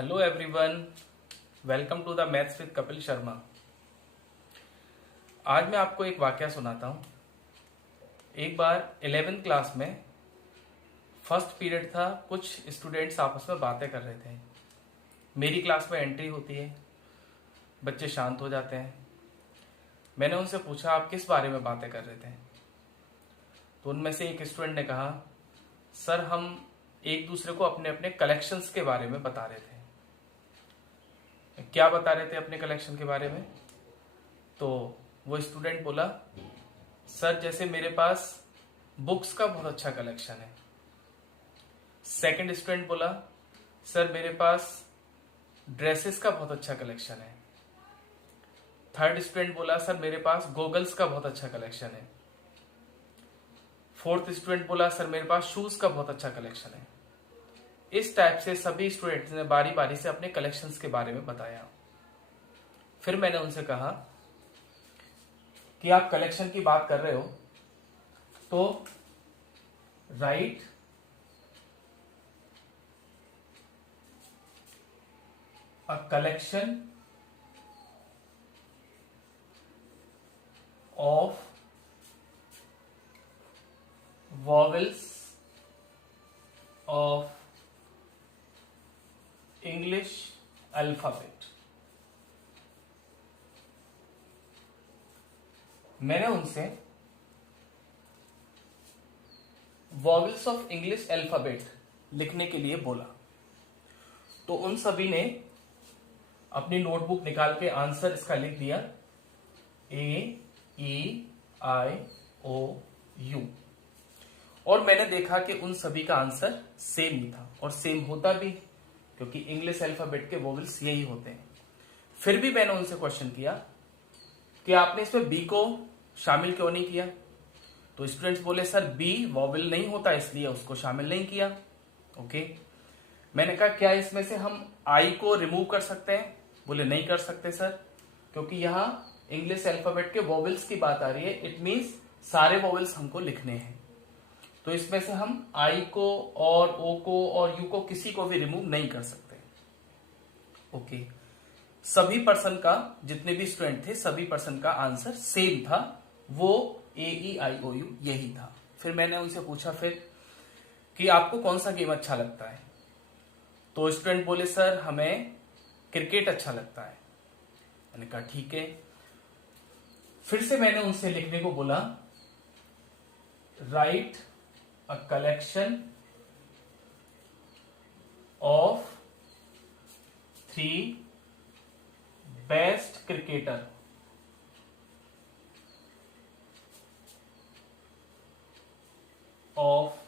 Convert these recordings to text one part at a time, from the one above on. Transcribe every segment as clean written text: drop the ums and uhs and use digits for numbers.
Hello everyone, welcome to the maths with Kapil Sharma. आज मैं आपको एक वाकया सुनाता हूँ। एक बार 11th क्लास में फर्स्ट पीरियड था। कुछ स्टूडेंट्स आपस में बातें कर रहे थे। मेरी क्लास में एंट्री होती है, बच्चे शांत हो जाते हैं। मैंने उनसे पूछा, आप किस बारे में बातें कर रहे थे? तो उनमें से एक स्टूडेंट ने कहा, सर हम एक दूसरे को अपने अपने कलेक्शंस के बारे में बता रहे थे। क्या बता रहे थे अपने कलेक्शन के बारे में? तो वो स्टूडेंट बोला, सर जैसे मेरे पास बुक्स का बहुत अच्छा कलेक्शन है। सेकंड स्टूडेंट बोला, सर मेरे पास ड्रेसेस का बहुत अच्छा कलेक्शन है। थर्ड स्टूडेंट बोला, सर मेरे पास गॉगल्स का बहुत अच्छा कलेक्शन है। फोर्थ स्टूडेंट बोला, सर मेरे पास शूज का बहुत अच्छा कलेक्शन है। इस टाइप से सभी स्टूडेंट्स ने बारी बारी से अपने कलेक्शंस के बारे में बताया। फिर मैंने उनसे कहा कि आप कलेक्शन की बात कर रहे हो तो right a collection of vowels of English alphabet। मैंने उनसे वॉवेल्स ऑफ इंग्लिश अल्फाबेट लिखने के लिए बोला, तो उन सभी ने अपनी नोटबुक निकाल के आंसर इसका लिख दिया, AEIOU। और मैंने देखा कि उन सभी का आंसर सेम ही था, और सेम होता भी क्योंकि इंग्लिश अल्फाबेट के वोवेल्स यही होते हैं। फिर भी मैंने उनसे क्वेश्चन किया कि आपने इसमें बी को शामिल क्यों नहीं किया? तो स्टूडेंट्स बोले, सर बी वोवेल नहीं होता इसलिए उसको शामिल नहीं किया। ओके, मैंने कहा क्या इसमें से हम आई को रिमूव कर सकते हैं? बोले नहीं कर सकते सर, क्योंकि यहाँ इंग्लिश अल्फाबेट के वोवेल्स की बात आ रही है। इट मीन्स सारे वोवेल्स हमको लिखने हैं, तो इसमें से हम आई को और ओ को और यू को किसी को भी रिमूव नहीं कर सकते। ओके, सभी पर्सन का, जितने भी स्टूडेंट थे सभी पर्सन का आंसर सेम था, वो AEIOU यही था। फिर मैंने उनसे पूछा फिर कि आपको कौन सा गेम अच्छा लगता है? तो स्टूडेंट बोले, सर हमें क्रिकेट अच्छा लगता है। मैंने कहा ठीक है। फिर से मैंने उनसे लिखने को बोला, right a collection of 3 best cricketer of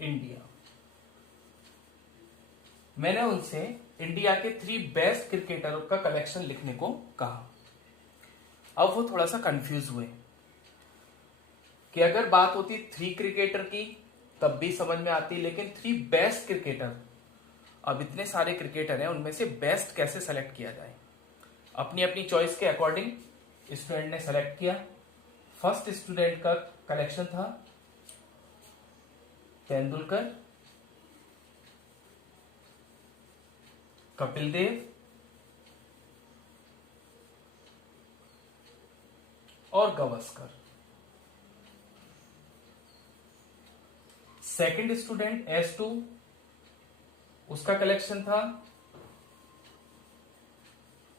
India. मैंने उनसे इंडिया के 3 बेस्ट क्रिकेटरों का कलेक्शन लिखने को कहा। अब वो थोड़ा सा कंफ्यूज हुए कि अगर बात होती 3 क्रिकेटर की तब भी समझ में आती, लेकिन 3 बेस्ट क्रिकेटर, अब इतने सारे क्रिकेटर हैं, उनमें से बेस्ट कैसे सेलेक्ट किया जाए? अपनी अपनी चॉइस के अकॉर्डिंग स्टूडेंट ने सेलेक्ट किया। फर्स्ट स्टूडेंट का कलेक्शन था तेंदुलकर, कपिल देव और गावस्कर। सेकंड स्टूडेंट S2, उसका कलेक्शन था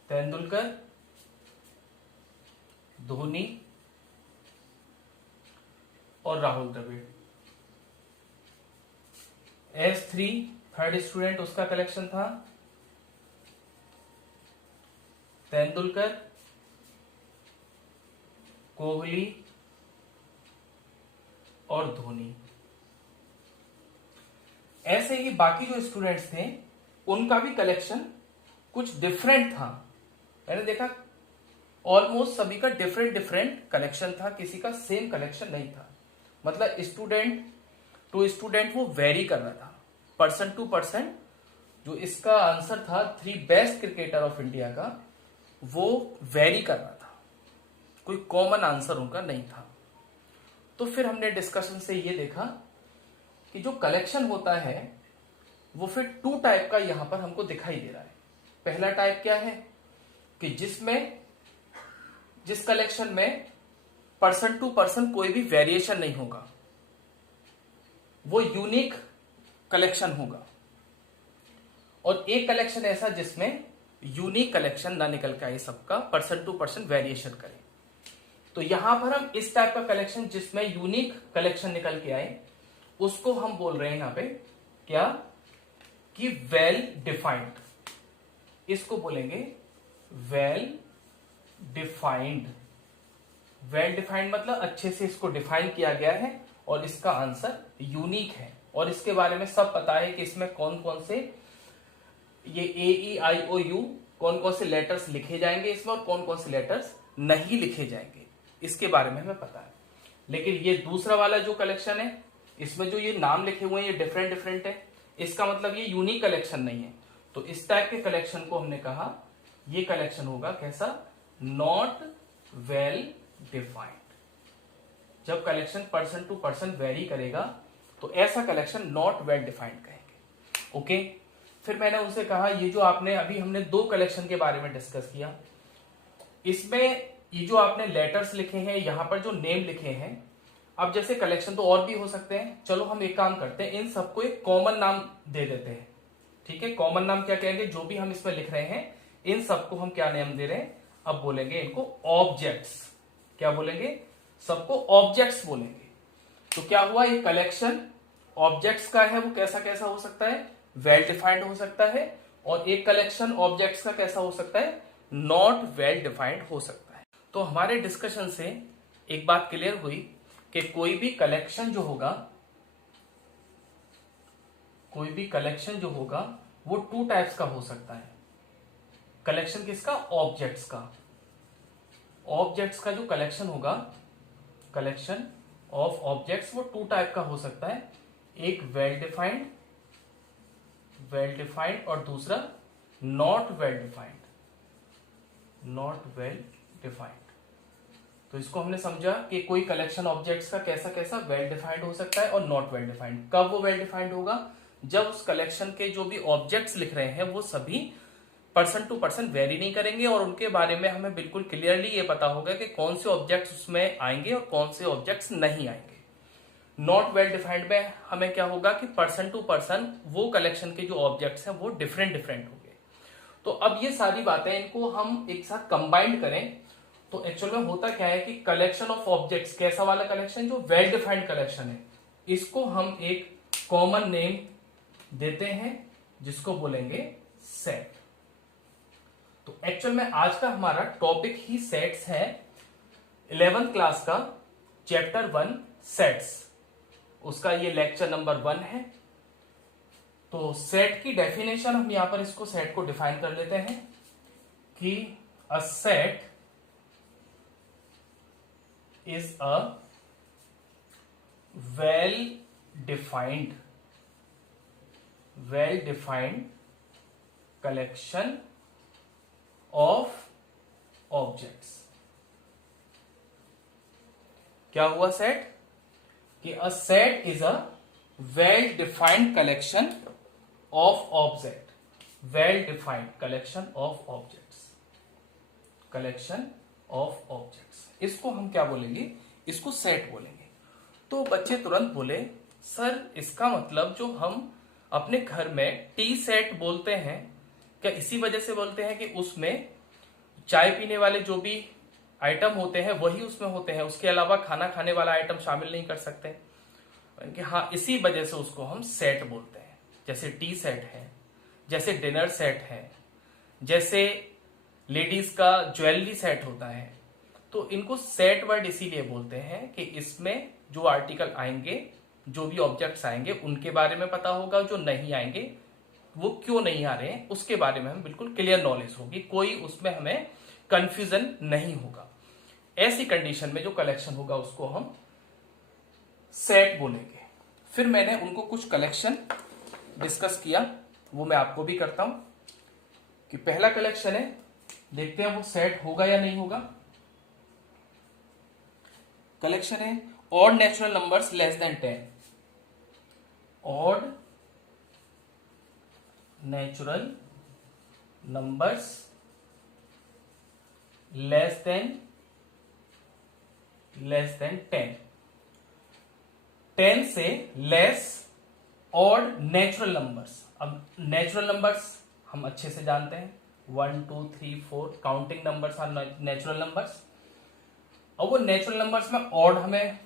तेंदुलकर, धोनी और Rahul Dravid. S3 third student, उसका कलेक्शन था तेंदुलकर, कोहली और धोनी। ऐसे ही बाकी जो स्टूडेंट्स थे उनका भी कलेक्शन कुछ डिफरेंट था। मैंने देखा ऑलमोस्ट सभी का डिफरेंट डिफरेंट कलेक्शन था, किसी का सेम कलेक्शन नहीं था। मतलब स्टूडेंट टू स्टूडेंट वो वेरी कर रहा था, पर्सन टू पर्सन। जो इसका आंसर था 3 बेस्ट क्रिकेटर ऑफ इंडिया का, वो वेरी कर रहा था, कोई कॉमन आंसर उनका नहीं था। तो फिर हमने डिस्कशन से ये देखा कि जो कलेक्शन होता है वो फिर टू टाइप का यहां पर हमको दिखाई दे रहा है। पहला टाइप क्या है कि जिस कलेक्शन में पर्सन टू पर्सन कोई भी वेरिएशन नहीं होगा, वो यूनिक कलेक्शन होगा। और एक कलेक्शन ऐसा जिसमें यूनिक कलेक्शन ना निकल के आए, सबका पर्सन टू पर्सन वेरिएशन करे। तो यहां पर हम इस टाइप का कलेक्शन जिसमें यूनिक कलेक्शन निकल के आए, उसको हम बोल रहे हैं यहां पे क्या कि वेल डिफाइंड। इसको बोलेंगे वेल डिफाइंड। वेल डिफाइंड मतलब अच्छे से इसको डिफाइन किया गया है और इसका आंसर यूनिक है। और इसके बारे में सब पता है कि इसमें कौन कौन से ये AEIOU कौन कौन से लेटर्स लिखे जाएंगे इसमें और कौन कौन से लेटर्स नहीं लिखे जाएंगे, इसके बारे में हमें पता है। लेकिन ये दूसरा वाला जो कलेक्शन है, इसमें जो ये नाम लिखे हुए हैं ये डिफरेंट डिफरेंट है, इसका मतलब ये यूनिक कलेक्शन नहीं है। तो इस टाइप के कलेक्शन को हमने कहा ये कलेक्शन होगा कैसा, नॉट वेल डिफाइंड। जब collection person to person vary करेगा तो ऐसा कलेक्शन नॉट वेल डिफाइंड कहेंगे। ओके, फिर मैंने उनसे कहा ये जो आपने अभी हमने दो कलेक्शन के बारे में डिस्कस किया, इसमें ये जो आपने लेटर्स लिखे हैं, यहां पर जो नेम लिखे हैं, अब जैसे कलेक्शन तो और भी हो सकते हैं, चलो हम एक काम करते हैं, इन सबको एक कॉमन नाम दे देते हैं। ठीक है, कॉमन नाम क्या कहेंगे, जो भी हम इसमें लिख रहे हैं इन सबको हम क्या नाम दे रहे हैं, अब बोलेंगे इनको ऑब्जेक्ट्स। क्या बोलेंगे, सबको ऑब्जेक्ट्स बोलेंगे। तो क्या हुआ, ये कलेक्शन ऑब्जेक्ट्स का है, वो कैसा कैसा हो सकता है, वेल डिफाइंड हो सकता है। और एक कलेक्शन ऑब्जेक्ट्स का कैसा हो सकता है, नॉट वेल डिफाइंड हो सकता है। तो हमारे डिस्कशन से एक बात क्लियर हुई कि कोई भी कलेक्शन जो होगा, कोई भी कलेक्शन जो होगा वो टू टाइप्स का हो सकता है। कलेक्शन किसका, ऑब्जेक्ट्स का। ऑब्जेक्ट्स का जो कलेक्शन होगा, कलेक्शन ऑफ ऑब्जेक्ट्स, वो टू टाइप का हो सकता है। एक वेल डिफाइंड, वेल डिफाइंड, और दूसरा not well defined, not well defined. तो इसको हमने समझा कि कोई कलेक्शन ऑब्जेक्ट्स का कैसा कैसा वेल डिफाइंड हो सकता है और नॉट वेल डिफाइंड। कब वो वेल डिफाइंड होगा, जब उस कलेक्शन के जो भी ऑब्जेक्ट्स लिख रहे हैं वो सभी पर्सन टू पर्सन वेरी नहीं करेंगे और उनके बारे में हमें बिल्कुल क्लियरली ये पता होगा कि कौन से ऑब्जेक्ट्स उसमें आएंगे और कौन से ऑब्जेक्ट्स नहीं आएंगे। नॉट वेल डिफाइंड में हमें क्या होगा कि पर्सन टू पर्सन वो कलेक्शन के जो ऑब्जेक्ट्स हैं वो डिफरेंट डिफरेंट होंगे। तो अब ये सारी बातें इनको हम एक साथ कंबाइंड करें तो एक्चुअल में होता क्या है कि कलेक्शन ऑफ ऑब्जेक्ट्स, कैसा वाला कलेक्शन, जो वेल डिफाइंड कलेक्शन है, इसको हम एक कॉमन नेम देते हैं जिसको बोलेंगे सेट। तो एक्चुअल में आज का हमारा टॉपिक ही सेट्स है, 11th क्लास का चैप्टर 1 सेट्स, उसका ये लेक्चर नंबर 1 है। तो सेट की डेफिनेशन हम यहां पर इसको सेट को डिफाइन कर लेते हैं कि a set is a well defined collection of objects। क्या हुआ सेट, कि a set is a well defined collection of object, well defined collection of objects, collection of objects. इसको हम क्या बोलेंगे, इसको सेट बोलेंगे। तो बच्चे तुरंत बोले सर इसका मतलब जो हम अपने घर में टी सेट बोलते हैं, क्या इसी वजह से बोलते हैं कि उसमें चाय पीने वाले जो भी आइटम होते हैं वही उसमें होते हैं, उसके अलावा खाना खाने वाला आइटम शामिल नहीं कर सकते कि हाँ, इसी वजह से उसको हम सेट बोलते हैं। जैसे टी सेट है, जैसे डिनर सेट है, जैसे लेडीज का ज्वेलरी सेट होता है। तो इनको सेट वर्ड इसीलिए बोलते हैं कि इसमें जो आर्टिकल आएंगे, जो भी ऑब्जेक्ट्स आएंगे उनके बारे में पता होगा, जो नहीं आएंगे वो क्यों नहीं आ रहे हैं उसके बारे में हमें बिल्कुल क्लियर नॉलेज होगी, कोई उसमें हमें कंफ्यूजन नहीं होगा। ऐसी कंडीशन में जो कलेक्शन होगा उसको हम सेट बोलेंगे। फिर मैंने उनको कुछ कलेक्शन डिस्कस किया, वो मैं आपको भी करता हूं कि पहला कलेक्शन है, देखते हैं वो सेट होगा या नहीं होगा। कलेक्शन है odd natural numbers less than 10, odd natural numbers less than 10, 10 से लेस ऑड नेचुरल नंबर्स। अब नेचुरल नंबर्स हम अच्छे से जानते हैं, 1 2 3 4 counting numbers are natural numbers. अब वो नेचुरल नंबर्स में ऑड हमें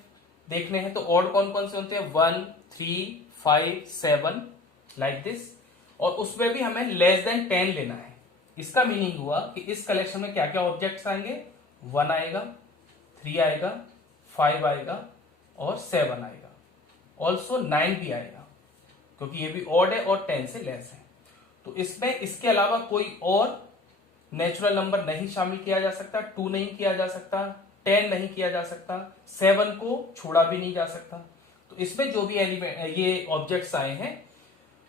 देखने हैं, तो ऑड कौन कौन से होते हैं, 1 3 5 7 लाइक दिस। और उसमें भी हमें लेस देन 10 लेना है। इसका मीनिंग हुआ कि इस कलेक्शन में क्या क्या ऑब्जेक्ट्स आएंगे, 1 आएगा, 3 आएगा, 5 आएगा और 7 आएगा, ऑल्सो 9 भी आएगा, क्योंकि ये भी ऑड है और 10 से लेस है। तो इसमें इसके अलावा कोई और नेचुरल नंबर नहीं शामिल किया जा सकता, 2 नहीं किया जा सकता, 10 नहीं किया जा सकता, 7 को छोड़ा भी नहीं जा सकता। तो इसमें जो भी एलिमेंट ये ऑब्जेक्ट्स आए हैं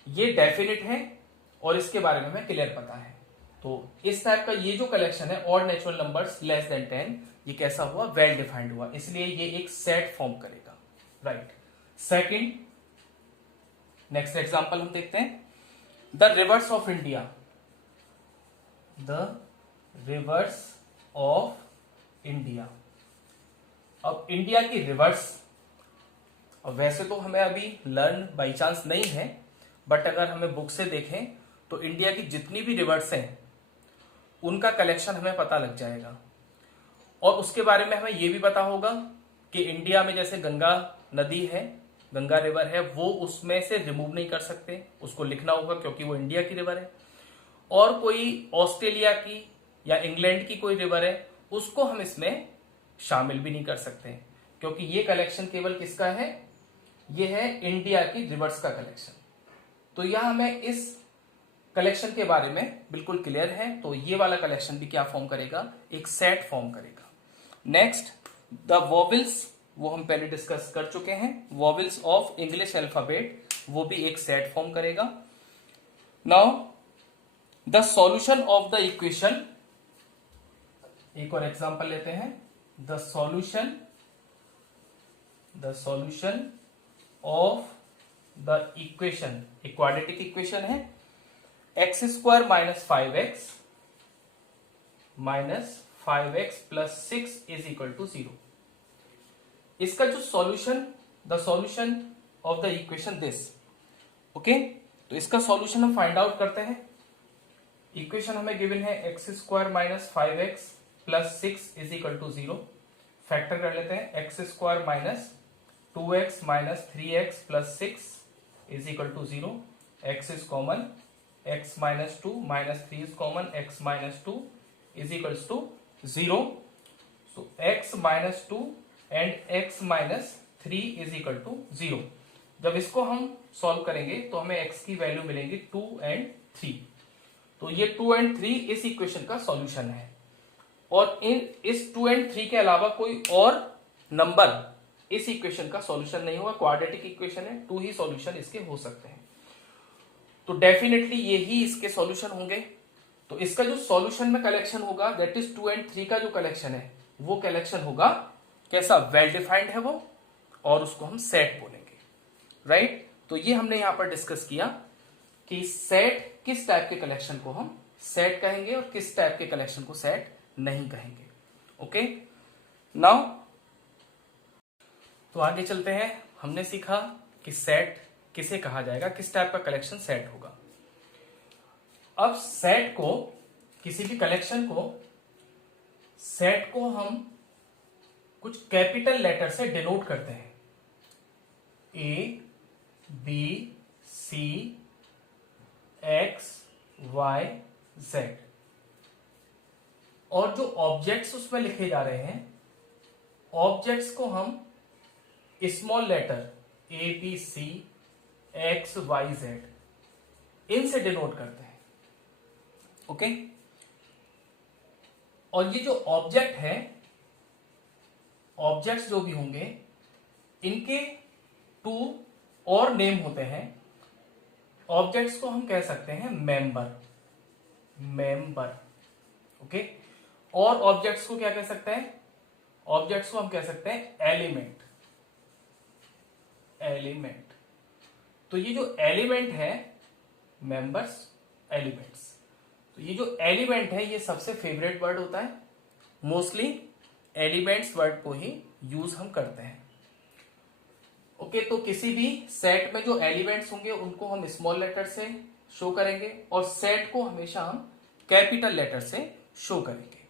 ये डेफिनेट हैं और इसके बारे में हमें क्लियर पता है। तो इस टाइप का ये जो कलेक्शन है odd natural numbers less than 10, ये कैसा हुआ, वेल डिफाइंड हुआ, इसलिए ये एक सेट फॉर्म करेगा, राइट। सेकंड, नेक्स्ट एग्जांपल हम देखते हैं, the reverse of India. The reverse of India. अब इंडिया की रिवर्स, और वैसे तो हमें अभी लर्न बाई चांस नहीं है, बट अगर हमें बुक से देखें तो इंडिया की जितनी भी रिवर्स हैं उनका कलेक्शन हमें पता लग जाएगा। और उसके बारे में हमें यह भी पता होगा कि इंडिया में जैसे गंगा नदी है, गंगा रिवर है, वो उसमें से रिमूव नहीं कर सकते, उसको लिखना होगा क्योंकि वो इंडिया की रिवर है। और कोई ऑस्ट्रेलिया की या इंग्लैंड की कोई रिवर है, उसको हम इसमें शामिल भी नहीं कर सकते, क्योंकि ये कलेक्शन केवल किसका है, ये है इंडिया की रिवर्स का कलेक्शन। तो यहां हमें इस कलेक्शन के बारे में बिल्कुल क्लियर है। तो ये वाला कलेक्शन भी क्या फॉर्म करेगा, एक सेट फॉर्म करेगा। नेक्स्ट, द वॉवेल्स, वो हम पहले डिस्कस कर चुके हैं, वॉवेल्स ऑफ इंग्लिश अल्फाबेट, वो भी एक सेट फॉर्म करेगा। Now the solution of the equation, एक और एग्जांपल लेते हैं, the solution of the equation, एक क्वाड्रेटिक इक्वेशन है, x square minus 5x plus 6 is equal to 0। इसका जो solution, the solution of the equation this, okay. तो इसका सॉल्यूशन हम फाइंड आउट करते हैं। इक्वेशन हमें गिवन है x square minus 5x plus 6 is equal to 0। Factor कर लेते हैं, x square minus 2x minus 3x plus 6 is equal to 0। x is common, x minus 2 minus 3 is common, x minus 2 is equals to 0। So x minus 2 and x minus 3 is equal to 0। जब इसको हम solve करेंगे तो हमें x की value मिलेंगी 2 and 3। तो ये 2 एंड 3 इस इक्वेशन का सॉल्यूशन है। और इस 2 एंड 3 के अलावा कोई और नंबर इस इक्वेशन का सॉल्यूशन नहीं होगा। क्वाड्रेटिक इक्वेशन है, 2 ही सॉल्यूशन इसके हो सकते हैं। तो डेफिनेटली ये ही इसके सॉल्यूशन होंगे। तो इसका जो सॉल्यूशन में कलेक्शन होगा, दैट इज 2 एंड 3 का जो कलेक्शन है, वो कलेक्शन होगा कैसा, वेल डिफाइंड है वो, और उसको हम सेट बोलेंगे, राइट। तो ये हमने यहां पर डिस्कस किया कि सेट, किस टाइप के कलेक्शन को हम सेट कहेंगे और किस टाइप के कलेक्शन को सेट नहीं कहेंगे, ओके। नाउ तो आगे चलते हैं। हमने सीखा कि सेट किसे कहा जाएगा, किस टाइप का कलेक्शन सेट होगा। अब सेट को, किसी भी कलेक्शन को, सेट को हम कुछ कैपिटल लेटर से डिनोट करते हैं, A B C X Y Z। और जो ऑब्जेक्ट्स उसमें लिखे जा रहे हैं, ऑब्जेक्ट्स को हम small letter A B C X Y Z इनसे डिनोट करते हैं, ओके। और ये जो ऑब्जेक्ट है, ऑब्जेक्ट्स जो भी होंगे, इनके 2 और नेम होते हैं। ऑब्जेक्ट्स को हम कह सकते हैं मेंबर, ओके। और ऑब्जेक्ट्स को क्या कह सकते हैं, ऑब्जेक्ट्स को हम कह सकते हैं एलिमेंट। तो ये जो एलिमेंट है, मेंबर्स एलिमेंट्स। तो ये जो एलिमेंट है ये सबसे फेवरेट वर्ड होता है, मोस्टली एलिमेंट्स वर्ड को ही यूज हम करते हैं। ओके, तो किसी भी सेट में जो एलिमेंट्स होंगे उनको हम स्मॉल लेटर से शो करेंगे और सेट को हमेशा हम कैपिटल लेटर से शो करेंगे।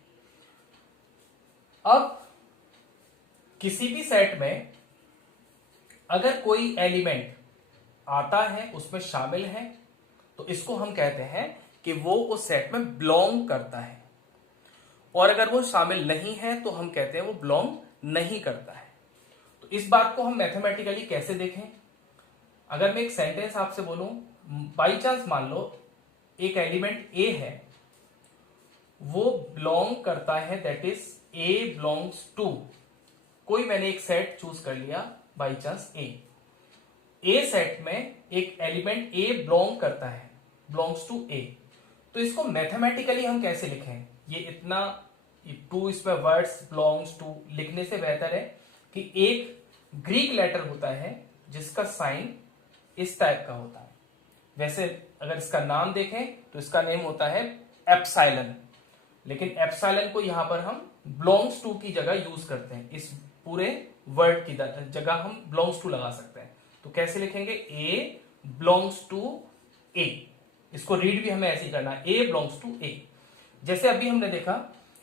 अब किसी भी सेट में अगर कोई एलिमेंट आता है, उसमें शामिल है, तो इसको हम कहते हैं कि वो उस सेट में बिलोंग करता है, और अगर वो शामिल नहीं है तो हम कहते हैं वो बिलोंग नहीं करता है। तो इस बात को हम मैथमेटिकली कैसे देखें? अगर मैं एक सेंटेंस आपसे बोलूं, बाई चांस मान लो एक एलिमेंट ए है, वो बिलोंग करता है, that is a belongs to, कोई मैंने एक सेट चूज कर लिया बाई चांस ए सेट में एक एलिमेंट ए बिलोंग करता है, बिलोंग्स टू ए, तो इसको मैथमेटिकली हम कैसे लिखें? ये इतना टू इसमें वर्ड्स बिलोंग्स टू लिखने से बेहतर है कि एक ग्रीक लेटर होता है जिसका साइन इस टाइप का होता है। वैसे अगर इसका नाम देखें तो इसका नेम होता है एप्सिलॉन, लेकिन एप्सिलॉन को यहां पर हम बिलोंग्स टू की जगह यूज करते हैं, इस पूरे वर्ड की जगह हम बिलोंग्स टू लगा सकते हैं। तो कैसे लिखेंगे? ए बिलोंग्स टू ए, इसको रीड भी हमें ऐसे ही करना है, ए बिलोंग्स टू ए। जैसे अभी हमने देखा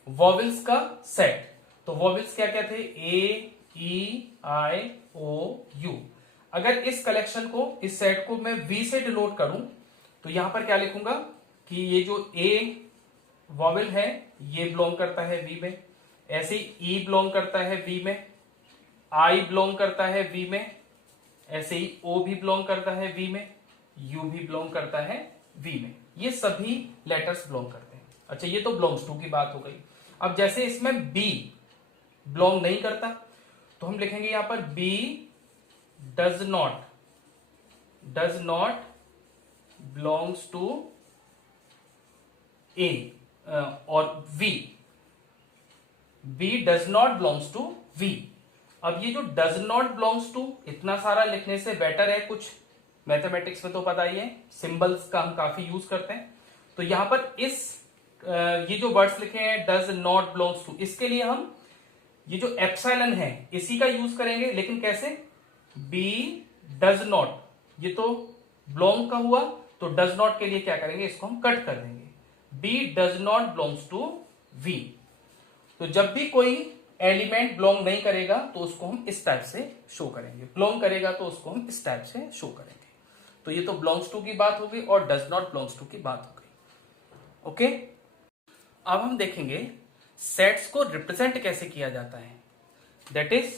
वॉवेल्स का सेट, तो वॉवेल्स क्या क्या थे? ए, ई, आई, ओ, यू। अगर इस कलेक्शन को, इस सेट को मैं वी से डिनोट करूं तो यहां पर क्या लिखूंगा कि ये जो ए वॉवेल है ये बिलोंग करता है वी में, ऐसे ही ई बिलोंग करता है वी में, आई बिलोंग करता है वी में, ऐसे ही ओ भी बिलोंग करता है वी में, यू भी बिलोंग करता है वी में। ये सभी लेटर्स बिलोंग करते हैं। अच्छा, ये तो बिलोंग्स टू की बात हो गई। अब जैसे इसमें बी बिलोंग नहीं करता तो हम लिखेंगे यहां पर B does not belongs to A और V, B does not belongs to V. अब ये जो डज नॉट बिलोंग्स टू, इतना सारा लिखने से बेटर है, कुछ मैथमेटिक्स में तो पता ही है सिंबल्स का हम काफी यूज करते हैं, तो यहां पर ये जो वर्ड्स लिखे हैं डज नॉट बिलोंग्स टू, इसके लिए हम ये जो एप्सिलॉन है इसी का यूज करेंगे, लेकिन कैसे? बी डज नॉट, ये तो बिलोंग का हुआ, तो डज नॉट के लिए क्या करेंगे? इसको हम कट कर देंगे, B does not belongs to V. तो जब भी कोई एलिमेंट बिलोंग नहीं करेगा तो उसको हम इस टाइप से शो करेंगे, बिलोंग करेगा तो उसको हम इस टाइप से शो करेंगे। तो ये तो बिलोंग्स टू की बात हो गई और डज नॉट बिलोंग्स टू की बात हो गई। ओके, अब हम देखेंगे सेट्स को रिप्रेजेंट कैसे किया जाता है, that is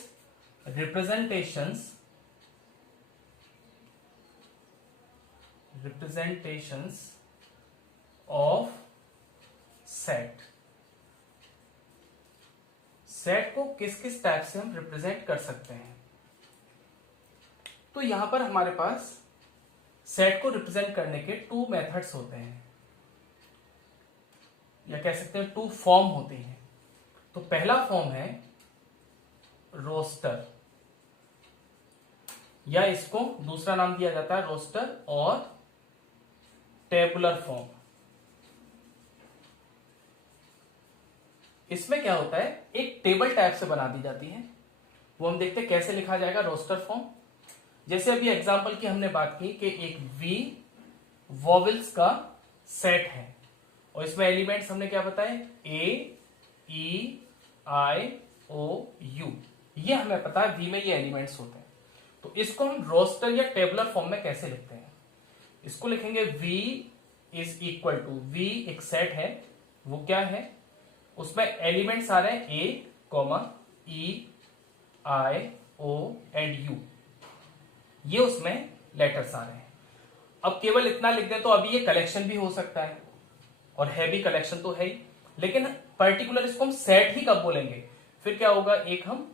representations of set. Set को किस किस टाइप से हम रिप्रेजेंट कर सकते हैं? तो यहां पर हमारे पास सेट को रिप्रेजेंट करने के टू मेथड्स होते हैं, या कह सकते हैं टू फॉर्म होते हैं। तो पहला फॉर्म है रोस्टर, या इसको दूसरा नाम दिया जाता है रोस्टर और टेबुलर फॉर्म। इसमें क्या होता है, एक टेबल टाइप से बना दी जाती है, वो हम देखते हैं कैसे लिखा जाएगा रोस्टर फॉर्म। जैसे अभी एग्जांपल की हमने बात की कि एक वी वॉवेल्स का सेट है और इसमें एलिमेंट्स हमने क्या बताए? ए, ई, आई, ओ, यू, ये हमें पता है वी में ये एलिमेंट्स होते हैं। तो इसको हम रोस्टर या टेबुलर फॉर्म में कैसे लिखते हैं? इसको लिखेंगे V is equal to, V एक सेट है, वो क्या है? उसमें एलिमेंट्स आ रहे हैं A comma E, I, O and U, ये उसमें लेटर्स आ रहे हैं। अब केवल इतना लिख दें तो अभी ये कलेक्शन भी हो सकता है और है भी, कलेक्शन तो है ही, लेकिन पर्टिकुलर इसको हम सेट ही कब बोलेंगे? फिर क्या होगा, एक हम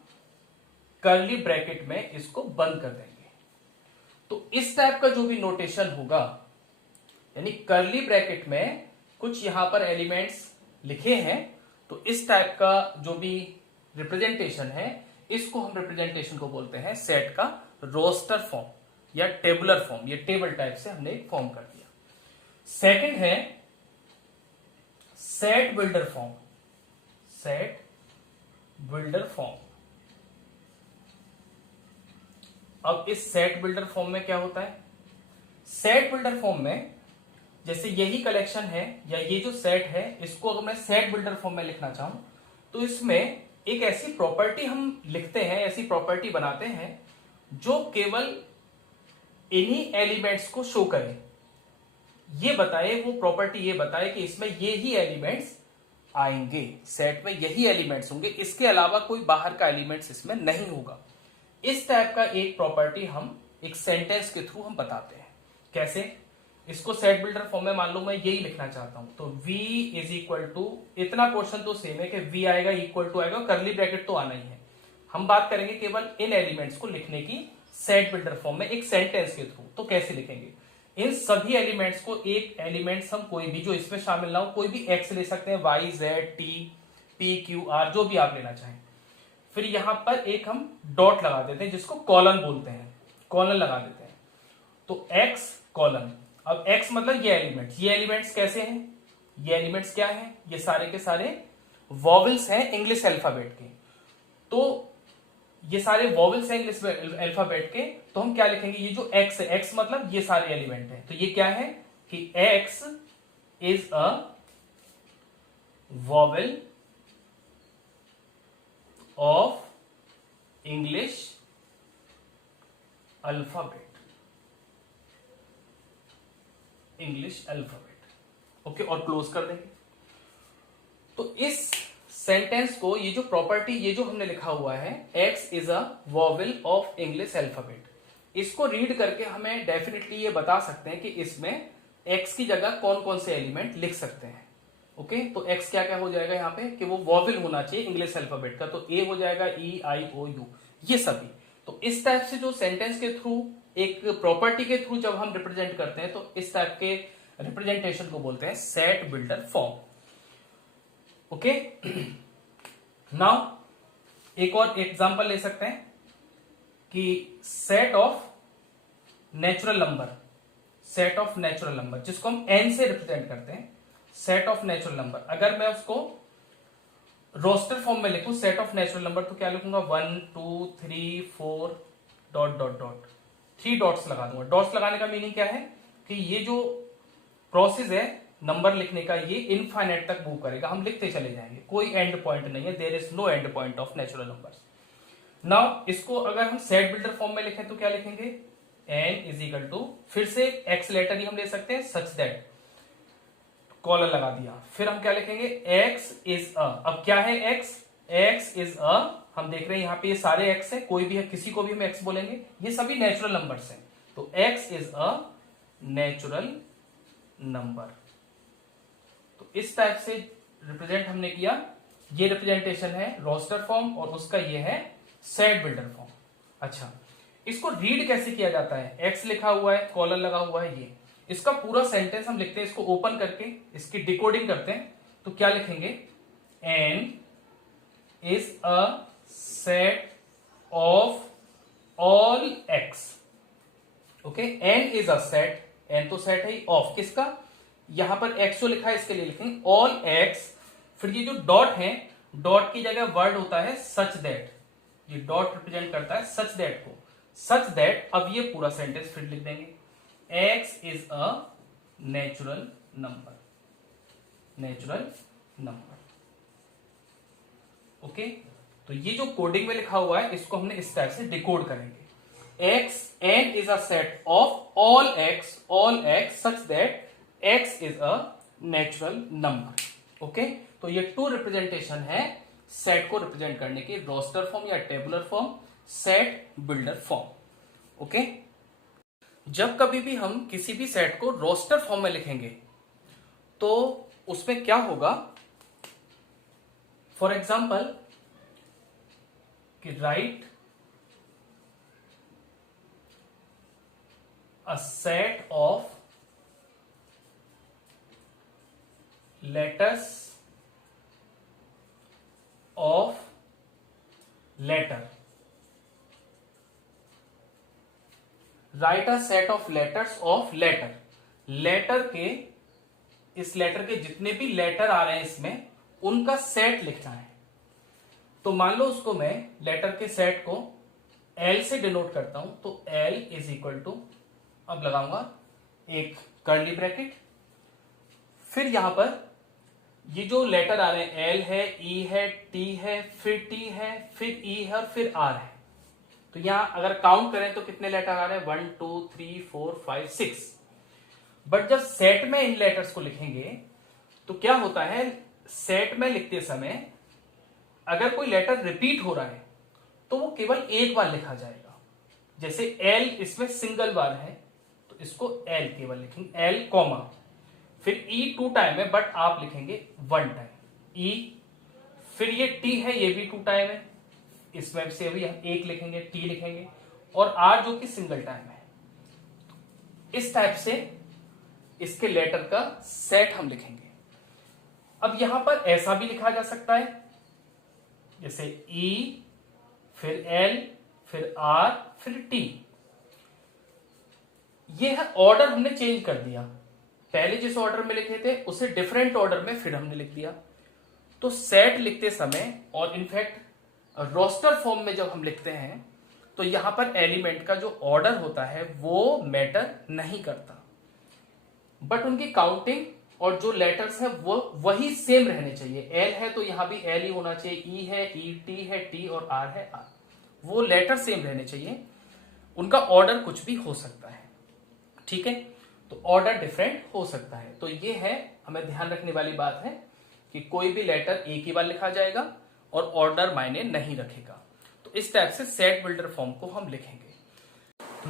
कर्ली ब्रैकेट में इसको बंद कर देंगे। तो इस टाइप का जो भी नोटेशन होगा, यानी कर्ली ब्रैकेट में कुछ यहां पर एलिमेंट्स लिखे हैं, तो इस टाइप का जो भी रिप्रेजेंटेशन है, इसको हम रिप्रेजेंटेशन को बोलते हैं सेट का रोस्टर फॉर्म या टेबुलर फॉर्म। ये टेबल टाइप से हमने एक फॉर्म कर दिया। सेकंड है set builder form. Set builder form. अब इस सेट बिल्डर फॉर्म में क्या होता है? सेट बिल्डर फॉर्म में जैसे यही कलेक्शन है या ये जो सेट है, इसको अगर मैं सेट बिल्डर फॉर्म में लिखना चाहूं तो इसमें एक ऐसी प्रॉपर्टी हम लिखते हैं, ऐसी प्रॉपर्टी बनाते हैं जो केवल इन्हीं एलिमेंट्स को शो करे। ये बताए, वो प्रॉपर्टी ये बताए कि इसमें ये ही एलिमेंट्स आएंगे, सेट में यही एलिमेंट्स होंगे, इसके अलावा कोई बाहर का एलिमेंट्स इसमें नहीं होगा। इस टाइप का एक प्रॉपर्टी हम एक सेंटेंस के थ्रू हम बताते हैं। कैसे? इसको सेट बिल्डर फॉर्म में मान लो मैं यही लिखना चाहता हूं तो v इज इक्वल टू, इतना पोर्शन तो सेम है कि v आएगा इक्वल टू आएगा, करली ब्रैकेट तो आना ही है। हम बात करेंगे केवल इन एलिमेंट्स को लिखने की सेट बिल्डर फॉर्म में एक सेंटेंस के थ्रू। तो कैसे लिखेंगे? इन सभी एलिमेंट्स को, एक एलिमेंट्स हम कोई भी जो इसमें शामिल ना हो, कोई भी एक्स ले सकते हैं, Y Z T P Q R, जो भी आप लेना चाहें। फिर यहां पर एक हम डॉट लगा देते हैं जिसको कॉलन बोलते हैं, कॉलन लगा देते हैं। तो एक्स कॉलन। अब एक्स मतलब ये एलिमेंट्स। ये एलिमेंट्स कैसे हैं? ये एलिमेंट्स क्या हैं? ये सारे के सारे वॉवेल्स हैं इंग्लिश अल्फाबेट के। तो ये सारे वॉवेल्स हैं इंग्लिश अल्फाबेट के, तो हम क्या लिखेंगे? ये जो एक्स है, एक्स मतलब ये सारे एलिमेंट हैं, तो ये क्या है कि x is a vowel of English alphabet. English alphabet. Okay, और क्लोज कर देंगे। तो इस सेंटेंस को, ये जो प्रॉपर्टी, ये जो हमने लिखा हुआ है x is a vowel of English alphabet, इसको रीड करके हमें डेफिनेटली ये बता सकते हैं कि इसमें x की जगह कौन कौन से एलिमेंट लिख सकते हैं। ओके, तो x क्या क्या हो जाएगा यहाँ पे कि वो वॉवेल होना चाहिए इंग्लिश अल्फाबेट का, तो a हो जाएगा E I O U, ये सभी। तो इस टाइप से जो सेंटेंस के थ्रू, एक प्रॉपर्टी के थ्रू जब हम रिप्रेजेंट करते हैं तो इस टाइप के रिप्रेजेंटेशन को बोलते हैं set builder form. Okay, now एक और एग्जांपल ले सकते हैं कि set of natural number. Set of natural number जिसको हम n से रिप्रेजेंट करते हैं, सेट ऑफ नेचुरल नंबर। अगर मैं उसको रोस्टर फॉर्म में लिखूं सेट ऑफ नेचुरल नंबर, तो क्या लिखूंगा? 1 2 3 4 डॉट डॉट डॉट, 3 डॉट्स लगा दूंगा। डॉट्स लगाने का मीनिंग क्या है कि ये जो प्रोसेस है नंबर लिखने का, ये इनफाइनाइट तक मूव करेगा, हम लिखते चले जाएंगे, कोई एंड पॉइंट नहीं है, there is no end point of natural numbers. Now इसको अगर हम सेट बिल्डर फॉर्म में लिखें तो क्या लिखेंगे? n इज इक्वल टू, फिर से एक्स लेटर ही हम ले सकते हैं, सच दैट, कॉलर लगा दिया। फिर हम क्या लिखेंगे? x इज अ, अब क्या है x? x इज अ, हम देख रहे हैं यहाँ पे ये सारे x है, कोई भी है, किसी को भी हम x बोलेंगे, ये सभी नेचुरल नंबर्स हैं। तो x is a natural number. तो इस टाइप से रिप्रेजेंट हमने किया। ये रिप्रेजेंटेशन है रोस्टर फॉर्म और उसका ये है सेट बिल्डर फॉर्म। अच्छा, इसको रीड कैसे किया जाता है? एक्स लिखा हुआ है, कॉलर लगा हुआ है, ये इसका पूरा सेंटेंस हम लिखते हैं, इसको ओपन करके इसकी डिकोडिंग करते हैं। तो क्या लिखेंगे? n is a set of all x। Okay, n is a set, n तो सेट है, ऑफ किसका? यहां पर x जो लिखा है इसके लिए लिखेंगे ऑल x। फिर ये जो डॉट है, डॉट की जगह वर्ड होता है सच दैट, ये डॉट रिप्रेजेंट करता है सच दैट को, सच दैट। अब ये पूरा सेंटेंस फिर लिख देंगे, x is a natural number, natural number. Okay, तो ये जो कोडिंग में लिखा हुआ है इसको हमने इस टाइप से डिकोड करेंगे। x, n is a set of all x such that x is a natural number. Okay, तो ये 2 रिप्रेजेंटेशन है सेट को रिप्रेजेंट करने की, रोस्टर फॉर्म या tabular form, set builder form. Okay, जब कभी भी हम किसी भी सेट को रोस्टर फॉर्म में लिखेंगे तो उसमें क्या होगा? फॉर एग्जाम्पल कि right a set of letters of letter, write a set of letters of letter, letter के इस लेटर के जितने भी लेटर आ रहे हैं इसमें उनका सेट लिखना है। तो मान लो उसको मैं लेटर के सेट को L से डिनोट करता हूं, तो L इज इक्वल टू, अब लगाऊंगा एक कर्ली ब्रैकेट, फिर यहां पर ये जो लेटर आ रहे हैं L है, E है, T है, फिर T है, फिर E है और फिर R है। तो यहां अगर काउंट करें तो कितने लेटर आ रहे हैं, 1 2 3 4 5 6। बट जब सेट में इन लेटर्स को लिखेंगे तो क्या होता है, सेट में लिखते समय अगर कोई लेटर रिपीट हो रहा है तो वो केवल एक बार लिखा जाएगा। जैसे L इसमें सिंगल बार है तो इसको L केवल लिखेंगे, L कॉमा, फिर E 2 टाइम है बट आप लिखेंगे 1 टाइम E, फिर ये T है ये भी 2 टाइम है, इसमें से भी हम 1 लिखेंगे, T लिखेंगे, और R जो कि सिंगल टाइम है। इस टाइप से इसके लेटर का सेट हम लिखेंगे। अब यहां पर ऐसा भी लिखा जा सकता है, जैसे E फिर L फिर R फिर T। ये है ऑर्डर हमने चेंज कर दिया, पहले जिस ऑर्डर में लिखे थे उसे डिफरेंट ऑर्डर में फिर हमने लिख दिया। तो सेट लिखते समय और इनफैक्ट रोस्टर फॉर्म में जब हम लिखते हैं तो यहां पर एलिमेंट का जो ऑर्डर होता है वो मैटर नहीं करता, बट उनकी काउंटिंग और जो लेटर्स है वो वही सेम रहने चाहिए। L है तो यहां भी L ही होना चाहिए, E है E, T है T और R है R, वो लेटर सेम रहने चाहिए, उनका ऑर्डर कुछ भी हो सकता है। ठीक है, तो ऑर्डर डिफरेंट हो सकता है। तो ये है हमें ध्यान रखने वाली बात है कि कोई भी लेटर एक ही बार लिखा जाएगा और ऑर्डर मायने नहीं रखेगा। तो इस टाइप से सेट बिल्डर फॉर्म को हम लिखेंगे।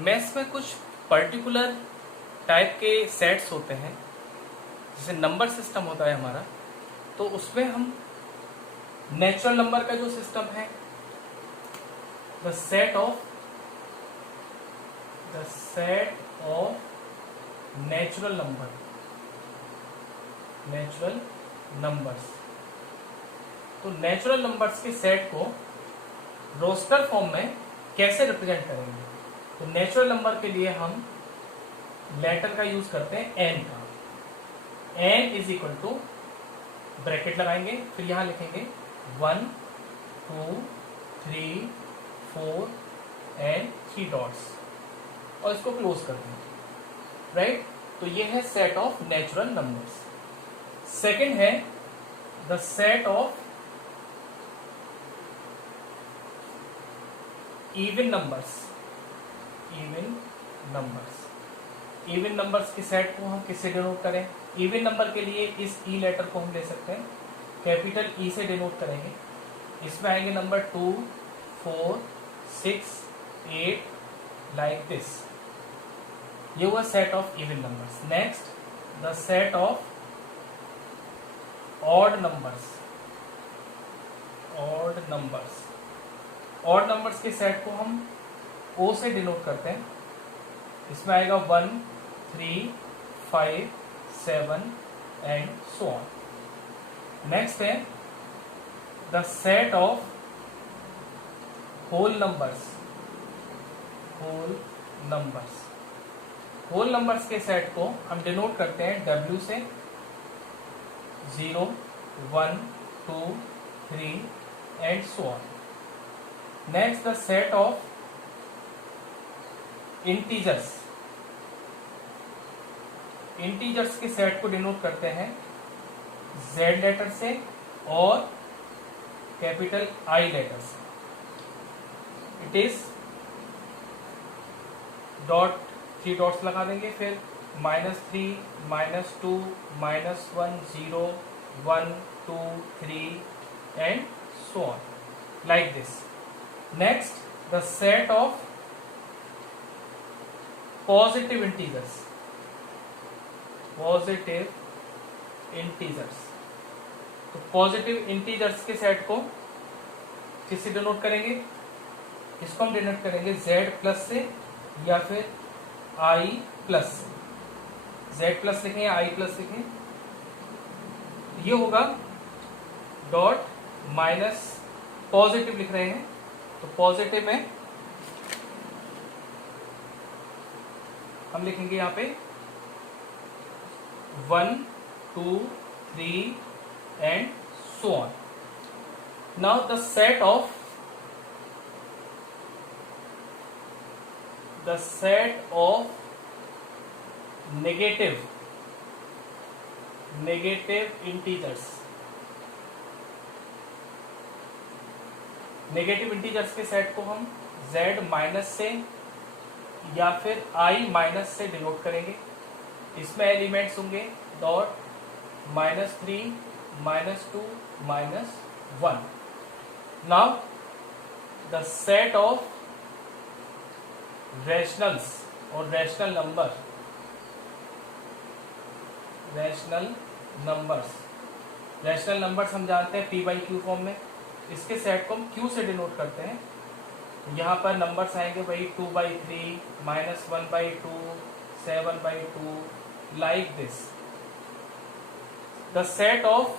मैथ्स में कुछ पर्टिकुलर टाइप के सेट्स होते हैं, जैसे नंबर सिस्टम होता है हमारा, तो उसमें हम नेचुरल नंबर का जो सिस्टम है, the set of natural numbers, तो नेचुरल नंबर्स के सेट को रोस्टर फॉर्म में कैसे रिप्रेजेंट करेंगे। तो नेचुरल नंबर के लिए हम लेटर का यूज करते हैं n का, n is equal to bracket लगाएंगे, फिर यहां लिखेंगे 1 2 3 4 एंड 3 डॉट्स और इसको क्लोज कर देंगे, राइट। तो ये है set of natural numbers. Second है the set of even numbers के सेट को हम किससे डिनोट करें। इवन नंबर के लिए इस ई लेटर को हम ले सकते हैं, कैपिटल ई से डिनोट करेंगे। इसमें आएंगे नंबर 2 4 6 8 लाइक दिस, ये हुआ set of even numbers. Next the set of odd numbers के सेट को हम O से डिनोट करते हैं। इसमें आएगा 1 3 5 7 एंड सो ऑन। नेक्स्ट है the set of whole numbers के सेट को हम डिनोट करते हैं W से, 0 1 2 3 and so on. Next the set of integers के सेट को डिनोट करते हैं Z लेटर से और कैपिटल I लेटर से। इट इज डॉट 3 डॉट्स लगा देंगे, फिर -3 -2 -1 0 1 2 3 and so on like this. Next the set of positive integers, तो पॉजिटिव इंटीजर्स के सेट को किससे डिनोट करेंगे, इसको हम डिनोट करेंगे Z प्लस से या फिर I प्लस से। Z प्लस लिखें या I प्लस लिखें, ये होगा डॉट माइनस, पॉजिटिव लिख रहे हैं तो पॉजिटिव में हम लिखेंगे यहाँ पे 1 2, 3 and so on. Now the set of negative integers, negative integers के सेट को हम z माइनस से या फिर i माइनस से डिनोट करेंगे. इसमें एलिमेंट्स होंगे dot -3, -2, -1. Now the set of rationals और रैशनल नंबर्स हम जानते हैं p बाई क्यू फॉर्म में. इसके सेट को हम q से डिनोट करते हैं. यहाँ पर नंबर्स आएंगे भाई 2/3, -1/2, 7/2, like this. The set of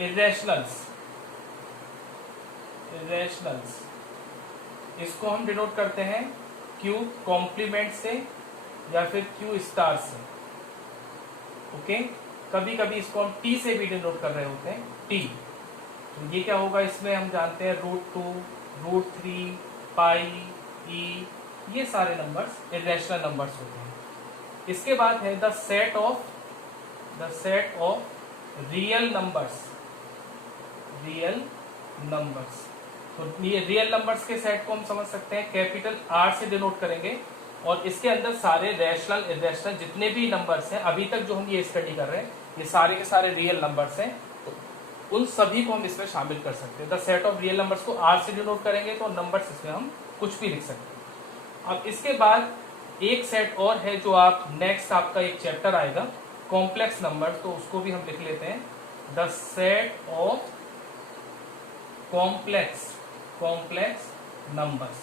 irrationals इसको हम डिनोट करते हैं q कॉम्प्लीमेंट से या फिर q स्टार से. ओके, कभी कभी इसको हम t से भी डिनोट कर रहे होते हैं, t. तो ये क्या होगा, इसमें हम जानते हैं √2, √3, पाई, e, ये सारे नंबर्स इरेशनल नंबर्स होते हैं. इसके बाद है the set of real numbers. तो ये रियल नंबर्स के सेट को हम समझ सकते हैं कैपिटल R से डिनोट करेंगे. और इसके अंदर सारे रैशनल इरेशनल जितने भी नंबर्स हैं, अभी तक जो हम ये स्टडी कर रहे हैं, ये सारे के सारे रियल नंबर्स हैं. तो उन सभी को हम इसमें शामिल कर सकते हैं. The set of real numbers को R से डिनोट करेंगे तो नंबर्स इसमें हम कुछ भी लिख सकते हैं. अब इसके बाद एक सेट और है जो आप नेक्स्ट आपका एक चैप्टर आएगा कॉम्प्लेक्स नंबर्स, तो उसको भी हम लिख लेते हैं. The set of complex numbers.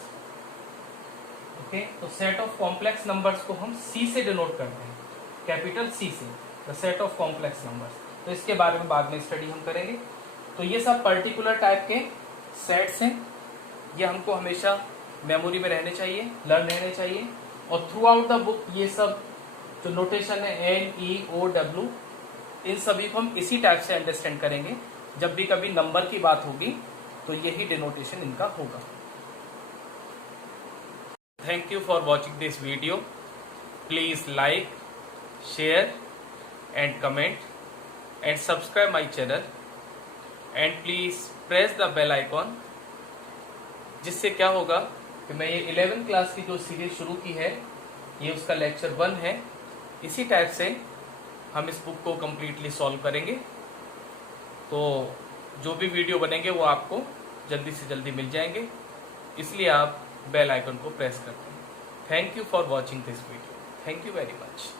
Okay, तो सेट ऑफ कॉम्प्लेक्स नंबर्स को हम C से डिनोट करते हैं, कैपिटल C से. The set of complex numbers, तो इसके बारे में बाद में स्टडी हम करेंगे. तो ये सब पर्टिकुलर टाइप के सेट्स हैं. ये हमको हमेशा मेमोरी में रहने चाहिए, लर्न रहने चाहिए. और थ्रू आउट द बुक ये सब जो नोटेशन है NEOW, इन सभी को हम इसी टाइप से अंडरस्टैंड करेंगे. जब भी कभी नंबर की बात होगी तो यही डिनोटेशन इनका होगा. Thank you for watching this video. Please like, share and comment and subscribe my channel and please press the bell icon. जिससे क्या होगा कि मैं ये 11th क्लास की जो सीरीज शुरू की है, ये उसका लेक्चर 1 है. इसी टाइप से हम इस बुक को कम्प्लीटली सॉल्व करेंगे. तो जो भी वीडियो बनेंगे वो आपको जल्दी से जल्दी मिल जाएंगे, इसलिए आप बेल आइकन को प्रेस करते हैं. Thank you for watching this video. Thank you very much.